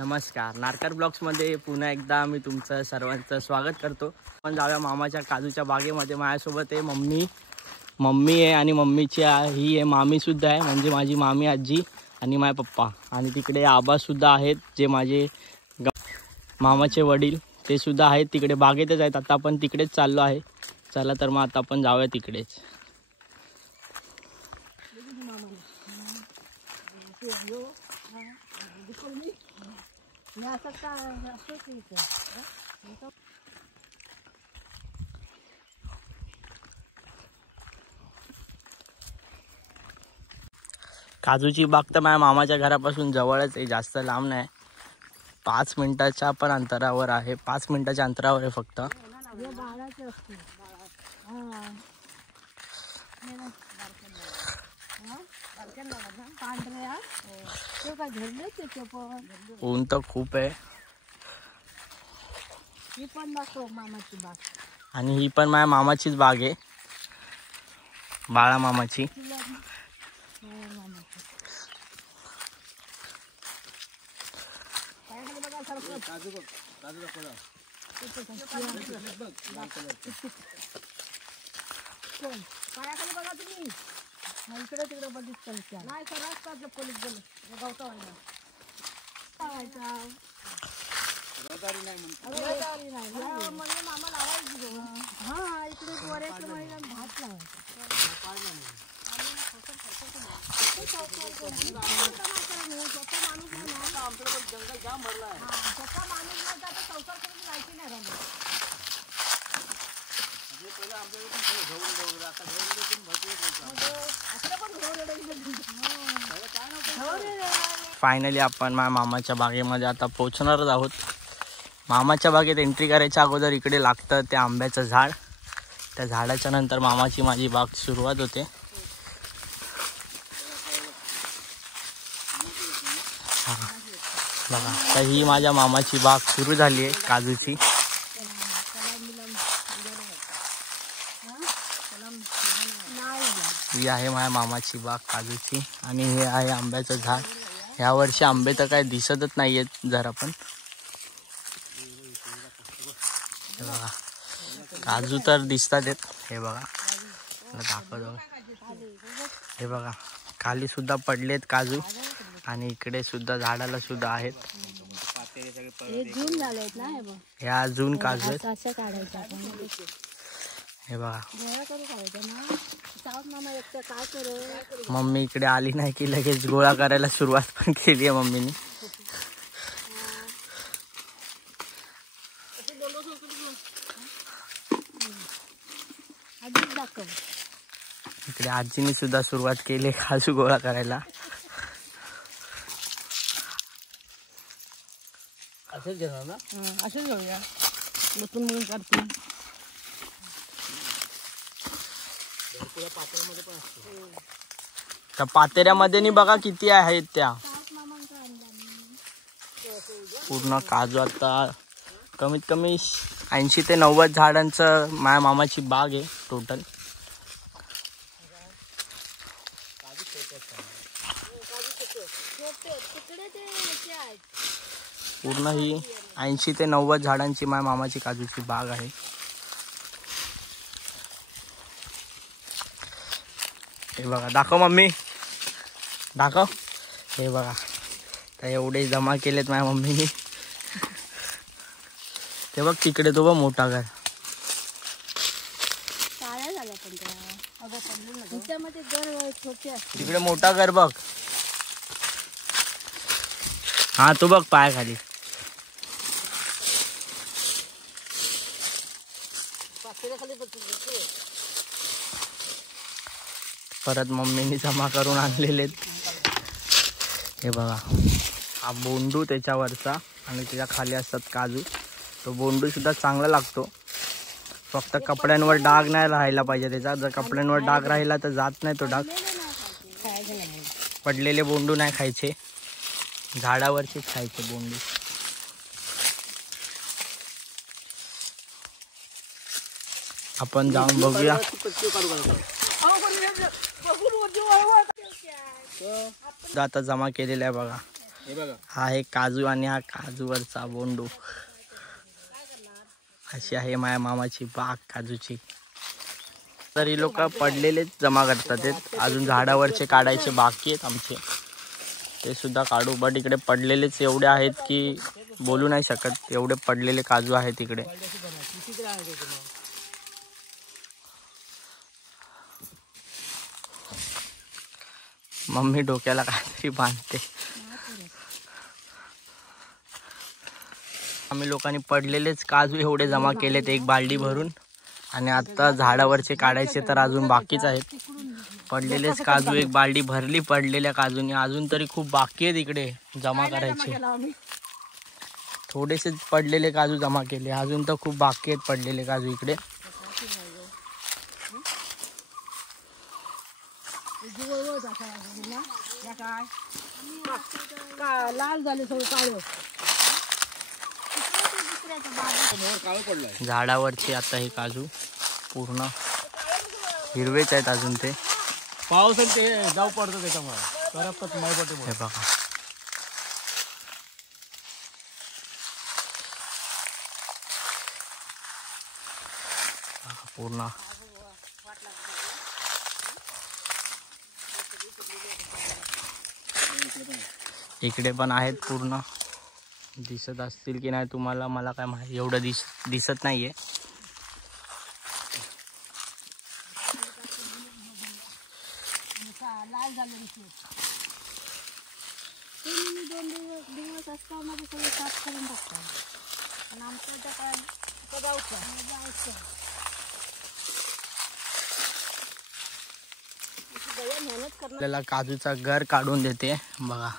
नमस्कार, नारकर ब्लॉग्समध्ये पुन्हा एकदा मी तुमचं सर्वांचं स्वागत करतो। आपण जाऊया मामाच्या काजूच्या बागेमध्ये। माझ्यासोबत आहे मम्मी आहे आणि मम्मीची ही आहे मामीसुद्धा आहे, म्हणजे माझी मामी आजी आणि माझे पप्पा, आणि तिकडे आबासुद्धा आहेत जे माझे मामाचे वडील, ते सुद्धा आहेत तिकडे बागेतच आहेत। आता आपण तिकडेच चाललो आहे। चला तर मग आता आपण जाऊया तिकडेच। काजूची बाग तर माझ्या मामाच्या घरापासून जवळच आहे, जास्त लांब नाही, 5 मिनिटाच्या पण अंतरावर आहे। 5 मिनिटाच्या अंतरावर आहे फक्त। ऊन तर खूप आहे। आणि ही पण माझ्या मामाचीच बाग आहे, बाळा मामाची। इकडे तिकडे बघितलं नाही सर पोलीस म्हणजे मामा लावायची हा इकडे गोऱ्याचं महिला भात जंगल जाम भरला स्वतः माणूस नाही आता संसार करून जायची नाही राहिली। फायनली आपण माझ्या मामाच्या बागेमध्ये आता पोहोचणारच आहोत। मामाच्या बागेत एंट्री करायच्या अगोदर इकडे लागतं ते आंब्याचं झाड, त्या झाडाच्या नंतर मामाची माझी बाग सुरुवात होते। बघा, तर ही माझ्या मामाची बाग सुरू झाली आहे काजूची। ही आहे माझ्या मामाची बाग काजूची, आणि हे आहे आंब्याचं झाड। ह्या वर्षी आंबे तर काय दिसतच नाही आहेत जरा पण। हे बघा, काजू तर दिसतात आहेत, हे बघा दाखवतो। हे बघा, खाली सुद्धा पडलेत काजू, आणि इकडे सुद्धा झाडाला सुद्धा आहेत। ह्या अजून काजू आहेत, हे बघा। मम्मी इकडे आली नाही की लगेच गोळा करायला सुरुवात पण केली आहे मम्मीने। इकडे आजीने सुद्धा सुरुवात केली काजू गोळा करायला। असंच घेणार ना? असंच घेऊया, बसून म्हणून करतो। त्या पातेऱ्यामध्ये बघा किती आहेत त्या पूर्ण काजू। आता कमीत कमी 80 ते 90 झाडांचं माझ्या मामाची बाग आहे टोटल। पूर्ण ही 80 ते 90 झाडांची माझ्या मामाची काजूची बाग आहे। हे बघा, दाखव मम्मी, दाखव। हे बघा, तर एवढे जमा केलेत माझ्या मम्मीने। ते बघ तिकडे तो बघ मोठा घर, तिकडे मोठा घर बघ। हा तो बघ पायाखाली। परत मम्मीने जमा करून आणलेले। हे बघा, हा बोंडू त्याच्यावरचा, आणि त्याच्या खाली असतात काजू। तो बोंडू सुद्धा चांगला लागतो, फक्त कपड्यांवर डाग नाही राहायला पाहिजे त्याचा। जर कपड्यांवर डाग राहिला तर जात नाही तो डाग। पडलेले बोंडू नाही खायचे, झाडावरचेच खायचे बोंडू। आपण जाऊन बघूया। आता जमा केलेला आहे बघा, हा आहे काजू आणि हा काजूवरचा बोंडू. अशी आहे माझ्या मामाची बाग काजूची. तर ही लोक पडलेलेच जमा करतात. अजून झाडावरचे काढायचे बाकी आहेत आमचे, ते सुद्धा काढू. बट इकडे पडलेलेच एवढे आहेत की बोलू नाही शकत, एवढे पडलेले काजू आहेत इकडे. मम्मी डोक्याला काहीतरी बांधते. आम्ही लोकांनी पडलेलेच काजू एवढे जमा केलेत एक बालडी भरून, आणि आता झाडावरचे काढायचे तर अजून बाकीच आहेत. पडलेलेच काजू एक बालडी भरली पडलेल्या काजूनी. अजून तरी खूप बाकी आहेत इकडे जमा करायचे. थोडेसे पडलेले काजू जमा केले, अजून तर खूप बाकी आहेत पडलेले काजू इकडे. लाल झाले सगळं काळं. झाडावरचे आता हे काजू पूर्ण हिरवेच आहेत अजून. ते पाऊस ते जाऊ पडतो त्याच्यामुळे. हे बघा पूर्ण इकडे पण आहेत. पूर्ण दिसत असतील की नाही तुम्हाला, मला काय माहिती, एवढं दिसत नाहीये. लाल झाले दोन दिवस असता मध्ये सगळं साफ करून टाकतात. आणि आमच्या त्या काय जायचं मेहनत करणार. आपल्याला काजूचा गर काढून देते बघा.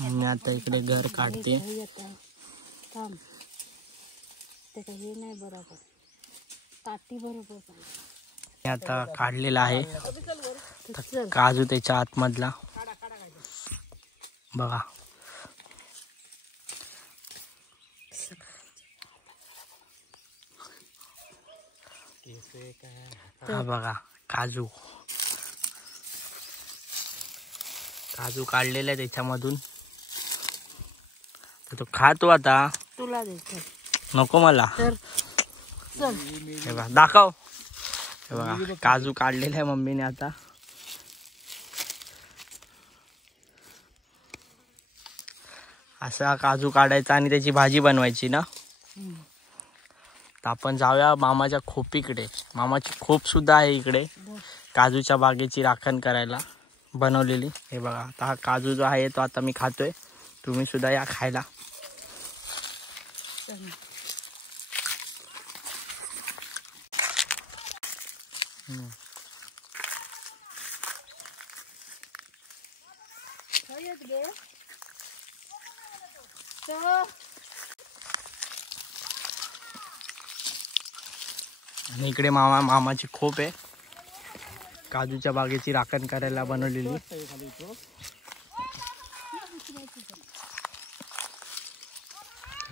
मी आता इकडे घर काढते. हे नाही बरोबर, ताटी बरोबर आता काढलेला आहे काजू त्याच्या आतमधला बघा. हा बघा काजू काढलेला आहे त्याच्यामधून. तर तो खातो आता. तुला देतो नको मला. हे बघा दाखव. हे बघा काजू काढलेला आहे मम्मीने. आता असा काजू काढायचा आणि त्याची भाजी बनवायची ना. तर आपण जाऊया मामाच्या खोपीकडे. मामाची खोप सुद्धा आहे इकडे काजूच्या बागेची राखण करायला बनवलेली. हे बघा आता हा काजू जो आहे तो आता मी खातोय. तुम्ही सुद्धा या खायला. आणि इकडे मामाची खोप आहे काजूच्या बागेची राखण करायला बनवलेली.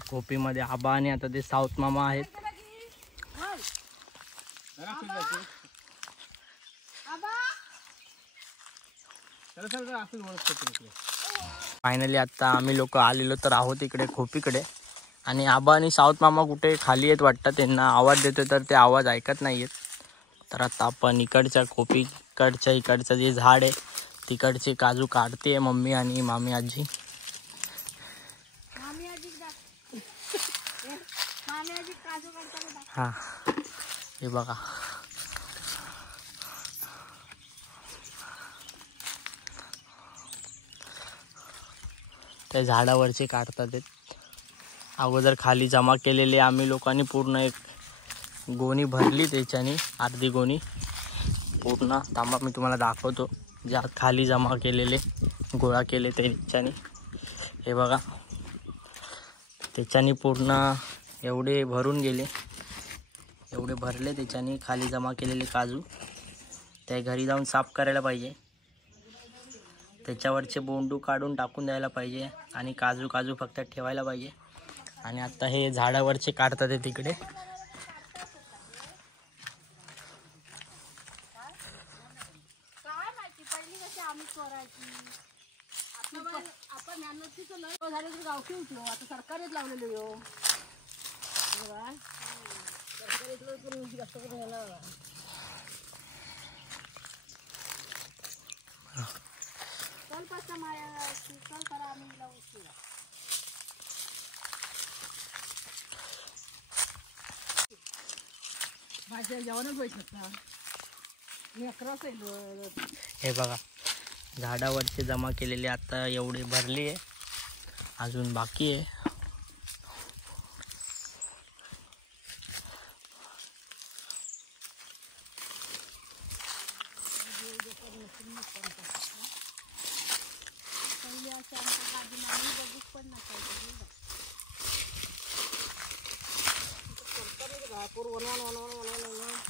खोपीमध्ये आबा आणि आता ते साऊथ मामा आहेत. फायनली आता आम्ही लोक आलेलो तर आहोत इकडे खोपीकडे. आणि आबा आणि साऊथ मामा कुठे खाली आहेत वाटतं. त्यांना आवाज देतोय तर ते आवाज ऐकत नाहीयेत. तर आता आपण इकडच्या इकडचं जे झाड आहे तिकडचे काजू काढते मम्मी आणि मामी आजी. हा हे बघा त्या झाडावरचे काढतात. अगोदर खाली जमा केलेले आम्ही लोकांनी पूर्ण एक गोणी भरली त्याच्याने, अर्धी गोणी पूर्ण. थांबा मी तुम्हाला दाखवतो. ज्या खाली जमा केलेले गोळा केले त्याच्याने. हे बघा त्याच्यानी पूर्ण एवढे भरून गेले, एवढे भरले त्याच्यानी खाली जमा केलेले काजू. त्या घरी जाऊन साफ करायला पाहिजे, त्याच्यावरचे बोंडू काढून टाकून द्यायला पाहिजे आणि काजू काजू फक्त ठेवायला पाहिजे. आणि आता हे झाडावरचे काढतात ते तिकडे. काय माहिती पहिली कशी आम्ही चोरायची. आपण मेहनतीचं लय झालं तरी गावठी उठलो. आता सरकारच लावलेलो यो सरकार जास्त करून यायला. चल पाचच्या माया चल करा आम्ही लावू. भाज्या जेवणच होत नसता. मी 11 हे बघा झाडावरचे जमा केलेले आता एवढे भरले आहे, अजून बाकी आहे.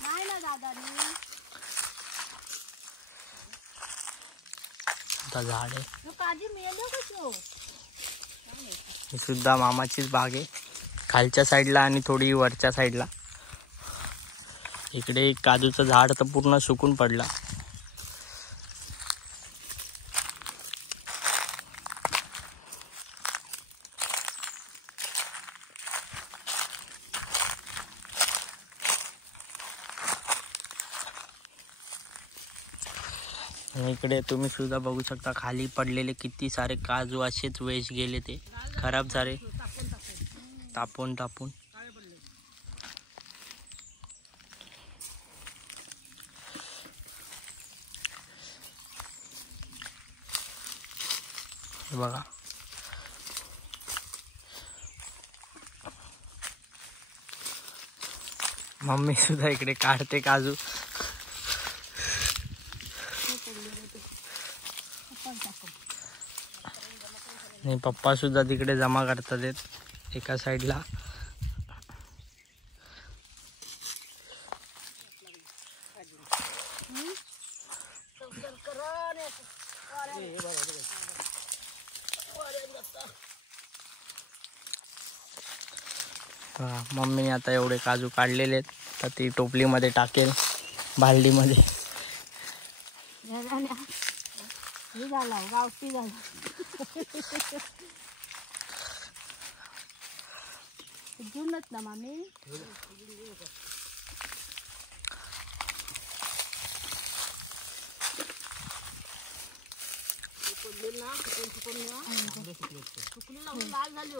नाही ना दादा झाड आहे काजी मिळालं कसं. ही सुद्धा मामाचीच बाग आहे, खालच्या साईडला आणि थोडी वरच्या साईडला. इकडे काजूचं झाड तर पूर्ण सुकून पडला. आणि इकडे तुम्ही सुद्धा बघू शकता खाली पडलेले किती सारे काजू असेच वेस्ट गेले, ते खराब झाले तापून तापून. हे बघा मम्मी सुद्धा इकडे काढते काजू. आणि पप्पा सुद्धा तिकडे जमा करतात एका साईडला. मम्मीने आता एवढे काजू काढलेले आहेत, तर ती टोपलीमध्ये टाकेल, बालडीमध्ये. झाला गावठी झाला. जुनच ना मामी. लाल झाली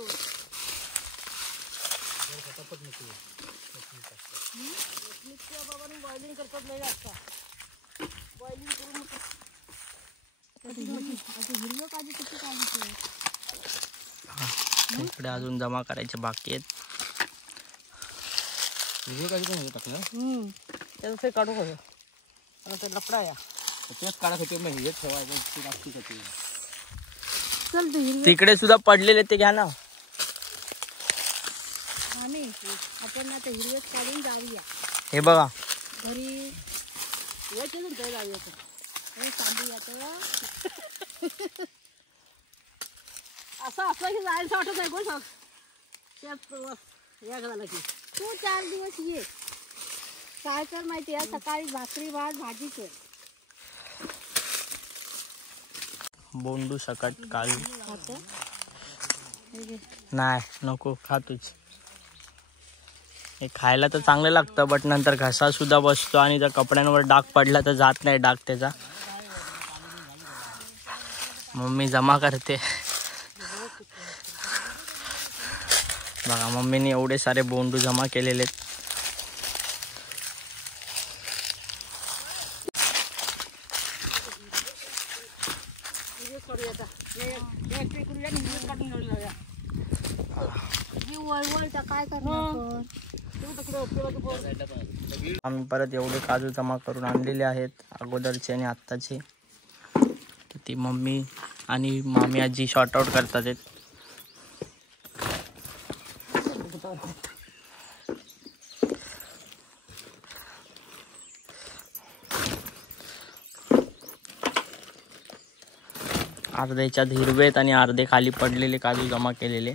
बॉइलिंग करतात नाही जास्त. बॉइलिंग करून हिरवं काजू किती काजू इकडे अजून जमा करायचे बाकी आहेत. हिरवे काजू पण टाकलं त्याचं ते काढू कसं आता लपडा या तेच काढा होते, मग हे ठेवायचं लागते. चल ते हिरवे तिकडे सुद्धा पडलेले ते घ्या ना. आम्ही आपण आता हिरवेच काढून जाऊया. हे बघा घरी याच्यातून तर जाऊया सांगूया तर असं असलं की जायचं वाटत आहे. कोण सांग या झालं की तू 4 दिवस ये. काय कर माहिती आहे, सकाळी भाकरी भात भाजी कर. बोंडू सकट काजू नाही नको खातोच. हे खायला तर चांगलं लागतं, बट नंतर घसा सुद्धा बसतो आणि जर कपड्यांवर डाग पडला तर जात नाही डाग त्याचा. मम्मी जमा करते बघा. मम्मीने एवढे सारे बोंडू जमा केलेले आहेत. काय करणार. आम्ही परत एवढे काजू जमा करून आणलेले आहेत अगोदरचे आणि आत्ताचे. ती मम्मी आणि मामी आजी शॉर्ट आउट करतात आहेत. अर्ध्याच्यात हिरवेत आणि अर्धे खाली पडलेले काजू जमा केलेले.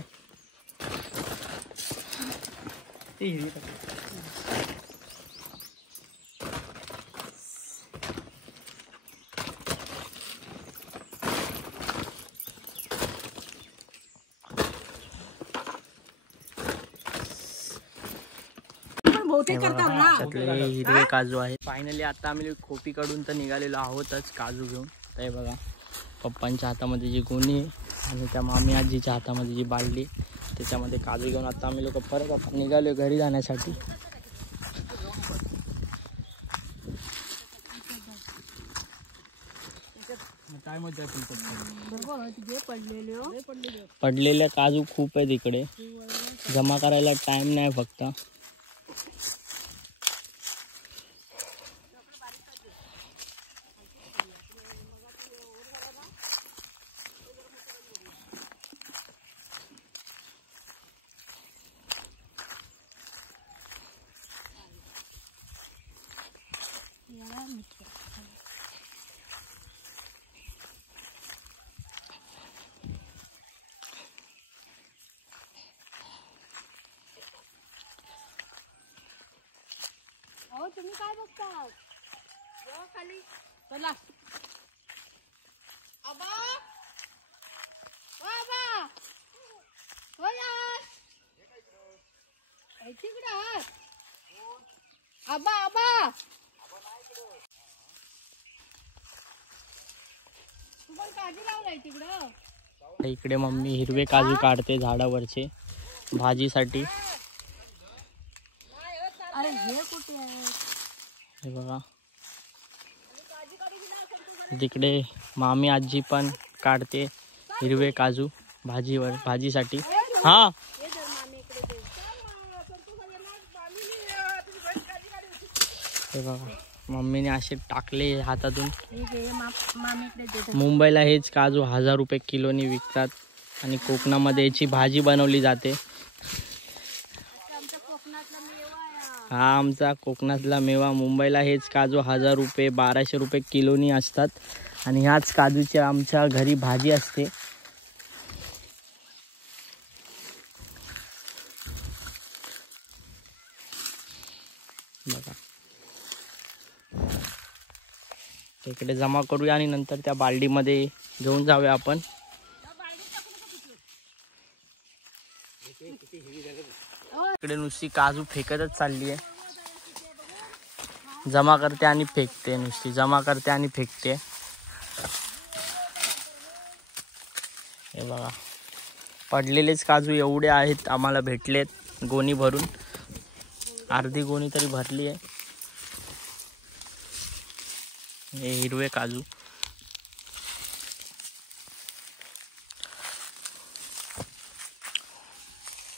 त्यातले हिरवे काजू आहेत. फायनली आता आम्ही खोपीकडून तर निघालेलो आहोतच काजू घेऊन. हे बघा पप्पांच्या हातामध्ये जी गोणी आहे आणि त्या मामी आजीच्या हातामध्ये जी बालडी, त्याच्यामध्ये काजू घेऊन आता आम्ही लोक परत आपण निघालो घरी जाण्यासाठी. पडलेले काजू खूप आहेत इकडे, जमा करायला टाइम नाही फक्त. तुम्ही काय बघता खाली? चला आबा, ओ आबा, हो यार तिकडे आबा आबा तू पण काजू लावलाय तिकडं. इकडे मम्मी हिरवे काजू काढते झाडावरचे भाजीसाठी. अरे हे कुठे आहे? हे बघा तिकडे मामी आजी पण काढते हिरवे काजू भाजीसाठी. हा हे बघा मम्मीने असे टाकले हातातून. मुंबईला हेच काजू 1000 रुपये किलोनी विकतात आणि कोकणामध्ये याची भाजी बनवली जाते. हा आमचा कोकणातला मेवा. मुंबईला हेच काजू 1000 रुपये 1200 रुपये किलोनी असतात आणि ह्याच काजूची आमच्या घरी भाजी असते. बघा इकडे जमा करूया आणि नंतर त्या बालडीमध्ये घेऊन जाऊया आपण. इकडे नुसती काजू फेकतच चालली आहे. जमा करते आणि फेकते, नुसती जमा करते आणि फेकते. हे बघा पडलेलेच काजू एवढे आहेत आम्हाला भेटलेत गोणी भरून. अर्धी गोणी तरी भरली आहे. हे हिरवे काजू.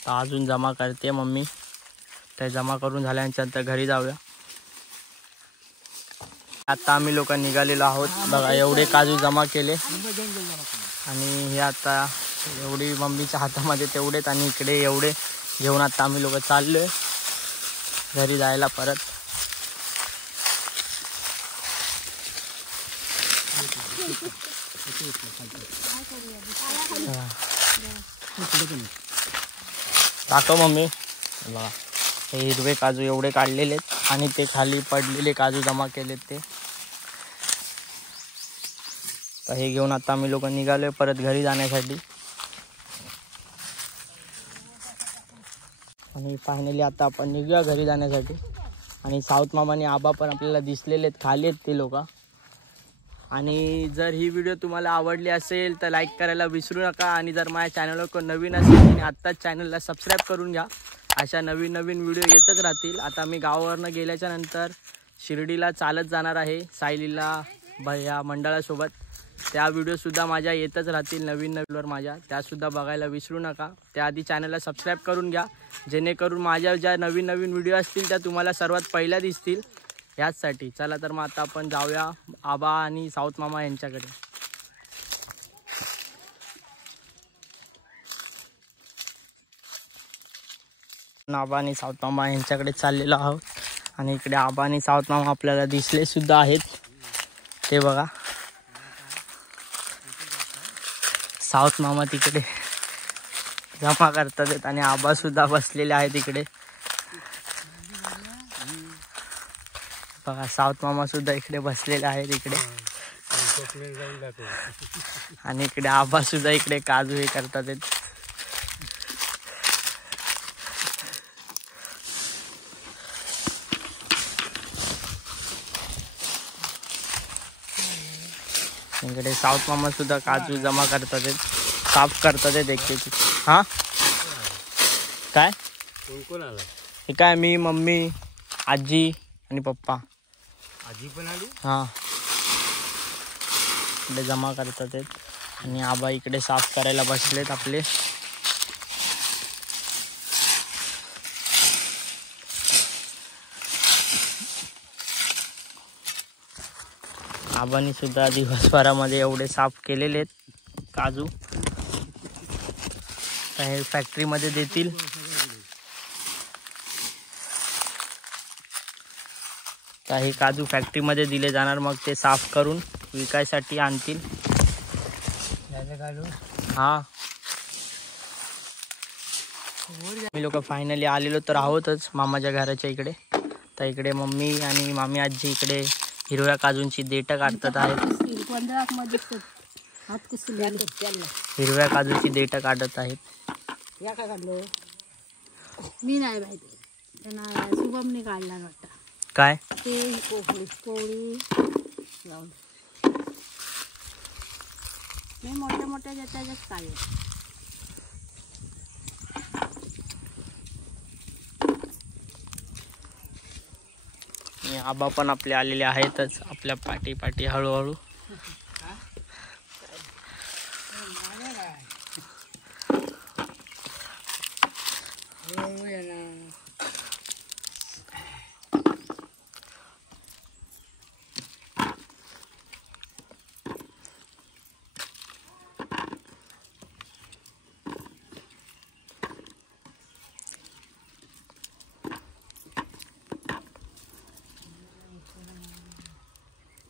अजून जमा करते मम्मी. ते जमा करून झाल्यानंतर घरी जाऊया. आता आम्ही लोक निघालेलो आहोत. बघा एवढे काजू जमा केले आणि हे आता एवढी मम्मीच्या हातामध्ये तेवढेच आणि इकडे एवढे घेऊन आता आम्ही लोक चाललोय घरी जायला परत. दाखव मम्मी. बघा हे हिरवे काजू एवढे काढलेले आणि ते खाली पडलेले काजू जमा केलेत ते. तर हे घेऊन आता आम्ही लोक निघालोय परत घरी जाण्यासाठी. आणि फायनली आता आपण निघूया घरी जाण्यासाठी. आणि साऊथ मामाने आबा पण आपल्याला दिसलेले आहेत, खाली आहेत ते लोक. आणि जर ही व्हिडिओ तुम्हाला आवडली असेल तर लाईक करायला विसरू नका. आणि जर माझ्या चॅनलवर कोण नवीन असेल आणि आत्ताच चॅनलला सबस्क्राईब करून घ्या. अशा नवीन नवीन व्हिडिओ येतच राहतील. आता मी गावावरनं गेल्याच्या नंतर शिर्डीला चालत जाणार आहे सायलीला या मंडळासोबत. त्या व्हिडिओसुद्धा माझ्या येतच राहतील नवीन नवीनवर माझ्या, त्यासुद्धा बघायला विसरू नका. त्याआधी चॅनलला सबस्क्राईब करून घ्या जेणेकरून माझ्या ज्या नवीन नवीन व्हिडिओ असतील त्या तुम्हाला सर्वात पहिल्या दिसतील. ह्याचसाठी चला तर मग आता आपण जाऊया आबा आणि साऊथ मामा यांच्याकडे. आबा आणि साऊथ मामा यांच्याकडे चाललेलो आहोत. आणि इकडे आबा आणि साऊथ मामा आपल्याला दिसले सुद्धा आहेत. ते बघा साऊथ मामा तिकडे जमा करतात आणि आबा सुद्धा बसलेले आहेत इकडे बघा. साऊथ मामा सुद्धा इकडे बसलेले आहेत इकडे आणि इकडे आबा सुद्धा इकडे काजू हे करतात. इकडे साऊथ मामा सुद्धा काजू जमा करतात, साफ करतात एक. हा काय कोण आला? हे काय मी, मम्मी, आजी आणि पप्पा. आजी पण आली. हा इकडे जमा करतात आणि आबा इकडे साफ करायला बसलेत आपले. आबांनी सुद्धा दिवसभरामध्ये एवढे साफ केलेले आहेत काजू. हे फॅक्टरीमध्ये देतील. काही काजू फॅक्टरीमध्ये दिले जाणार, मग ते साफ करून विकायसाठी आणतील. हा मी लोक फायनली आलेलो तर आहोतच मामाच्या घराच्या इकडे. तर इकडे मम्मी आणि मामी आजी इकडे हिरव्या काजूंची देठ काढतात आहेत. हिरव्या काजूची देठ काढत आहेत. मी नाही माहिती, त्यांना शुभमने काढला वाटतं. काय ते कोवळी लावून नाही, मोठ्या मोठ्या त्याच्यात काढले. आबा पण आपले आलेले आहेतच आपल्या पाठी पाठी हळूहळू.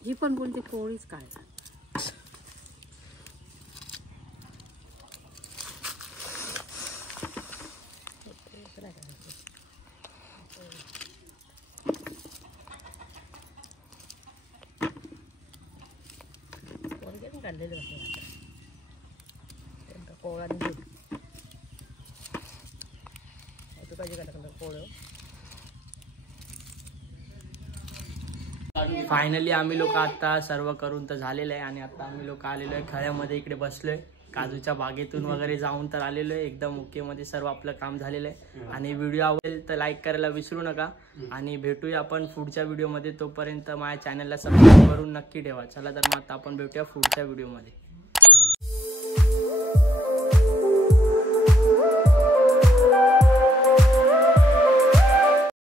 ही पण बोलते कोळीच काढला. फायनली आम्ही लोक आता सर्व करून तर झालेलं आहे आणि आता आम्ही लोक आलेलो आहे खळ्यामध्ये. इकडे बसलोय काजूच्या बागेतून वगैरे जाऊन तर आलेलो आहे. एकदम ओके मध्ये सर्व आपलं काम झालेलं आहे. आणि व्हिडिओ आवडेल तर लाईक करायला विसरू नका आणि भेटूया आपण पुढच्या व्हिडिओमध्ये. तोपर्यंत माझ्या चॅनलला सबस्क्राईब करून नक्की ठेवा. चला तर मग आता आपण भेटूया पुढच्या व्हिडिओमध्ये.